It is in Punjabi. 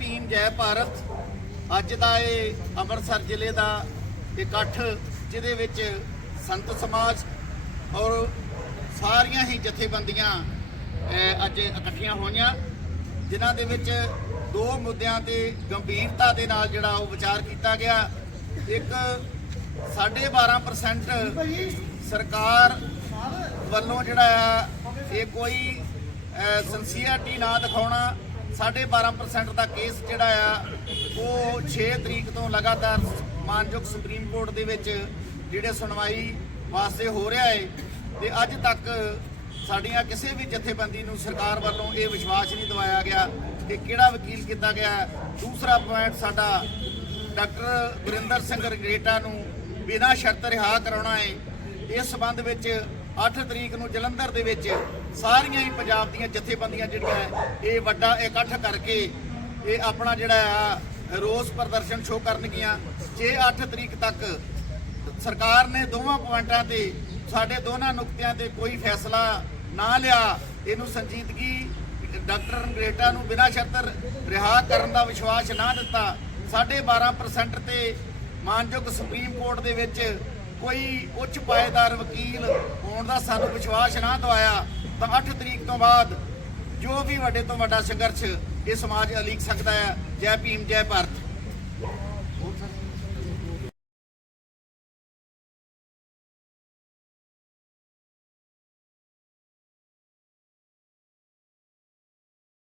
ਭੀਮ ਜੈ ਭਾਰਤ। ਅੱਜ ਦਾ ਇਹ ਅੰਮ੍ਰਿਤਸਰ ਜ਼ਿਲ੍ਹੇ ਦਾ ਇਕੱਠ, ਜਿਹਦੇ ਵਿੱਚ ਸੰਤ ਸਮਾਜ ਔਰ ਸਾਰੀਆਂ ਹੀ ਜਥੇਬੰਦੀਆਂ ਅੱਜ ਇਕੱਠੀਆਂ ਹੋਈਆਂ। ਜਿਨ੍ਹਾਂ ਦੇ ਵਿੱਚ ਦੋ ਮੁੱਦਿਆਂ ਤੇ ਗੰਭੀਰਤਾ ਦੇ ਨਾਲ ਜਿਹੜਾ ਉਹ ਵਿਚਾਰ ਕੀਤਾ ਗਿਆ। ਇੱਕ 12.5% ਸਰਕਾਰ ਵੱਲੋਂ ਜਿਹੜਾ ਆ, ਇਹ ਕੋਈ ਸੰਸੀਅਰਟੀ ਨਾ ਦਿਖਾਉਣਾ 12.5% ਦਾ ਕੇਸ ਜਿਹੜਾ ਆ, ਉਹ 6 ਤਰੀਕ ਤੋਂ ਲਗਾਤਾਰ ਮਾਨਯੋਗ ਸੁਪਰੀਮ ਕੋਰਟ ਦੇ ਵਿੱਚ ਜਿਹੜੇ ਸੁਣਵਾਈ ਵਾਸਤੇ ਹੋ ਰਿਹਾ ਹੈ ਤੇ ਅੱਜ ਤੱਕ ਸਾਡੀਆਂ ਕਿਸੇ ਵੀ ਜਥੇਬੰਦੀ ਨੂੰ ਸਰਕਾਰ ਵੱਲੋਂ ਇਹ ਵਿਸ਼ਵਾਸ ਨਹੀਂ ਦਿਵਾਇਆ ਗਿਆ ਕਿ ਕਿਹੜਾ ਵਕੀਲ ਕੀਤਾ ਗਿਆ ਦੂਸਰਾ ਪੁਆਇੰਟ ਸਾਡਾ ਡਾਕਟਰ ਗੁਰਿੰਦਰ ਸਿੰਘ ਰਗੇਟਾ ਨੂੰ ਬਿਨਾਂ ਸ਼ਰਤ ਰਿਹਾ ਕਰਾਉਣਾ ਹੈ ਇਸ ਸਬੰਧ ਵਿੱਚ 8 ਤਰੀਕ ਨੂੰ ਜਲੰਧਰ ਦੇ ਵਿੱਚ ਸਾਰੀਆਂ ਹੀ ਪੰਜਾਬ ਦੀਆਂ ਜਥੇਬੰਦੀਆਂ ਜਿਹੜੀਆਂ ਇਹ ਵੱਡਾ ਇਕੱਠ ਕਰਕੇ ਇਹ ਆਪਣਾ ਜਿਹੜਾ ਆ, ਰੋਸ ਪ੍ਰਦਰਸ਼ਨ ਸ਼ੋਅ ਕਰਨਗੀਆਂ। ਜੇ 8 ਤਰੀਕ ਤੱਕ ਸਰਕਾਰ ਨੇ ਦੋਵਾਂ ਪੁਆਇੰਟਾਂ ਤੇ ਸਾਡੇ ਦੋਨਾਂ ਨੁਕਤਿਆਂ ਤੇ ਕੋਈ ਫੈਸਲਾ ਨਾ ਲਿਆ। ਇਹਨੂੰ ਸੰਜੀਦਗੀ ਡਾਕਟਰ ਰੰਗਰੇਟਾ ਨੂੰ ਬਿਨਾਂ ਸ਼ਰਤ ਰਿਹਾ ਕਰਨ ਦਾ ਵਿਸ਼ਵਾਸ ਨਾ ਦਿੱਤਾ। 12.5% ਤੇ ਮਾਨਯੋਗ ਸੁਪਰੀਮ ਕੋਰਟ ਦੇ ਵਿੱਚ ਕੋਈ ਉੱਚ ਪਾਏਦਾਰ ਵਕੀਲ ਹੋਣ ਦਾ ਸਾਨੂੰ ਵਿਸ਼ਵਾਸ ਨਾ ਦਵਾਇਆ, ਤਾਂ 8 ਤਰੀਕ ਤੋਂ ਬਾਅਦ ਜੋ ਵੀ ਵੱਡੇ ਤੋਂ ਵੱਡਾ ਸੰਘਰਸ਼ ਇਹ ਸਮਾਜ ਅਲੀਕ ਸਕਦਾ ਹੈ। ਜੈ ਭੀਮ, ਜੈ ਭਾਰਤ।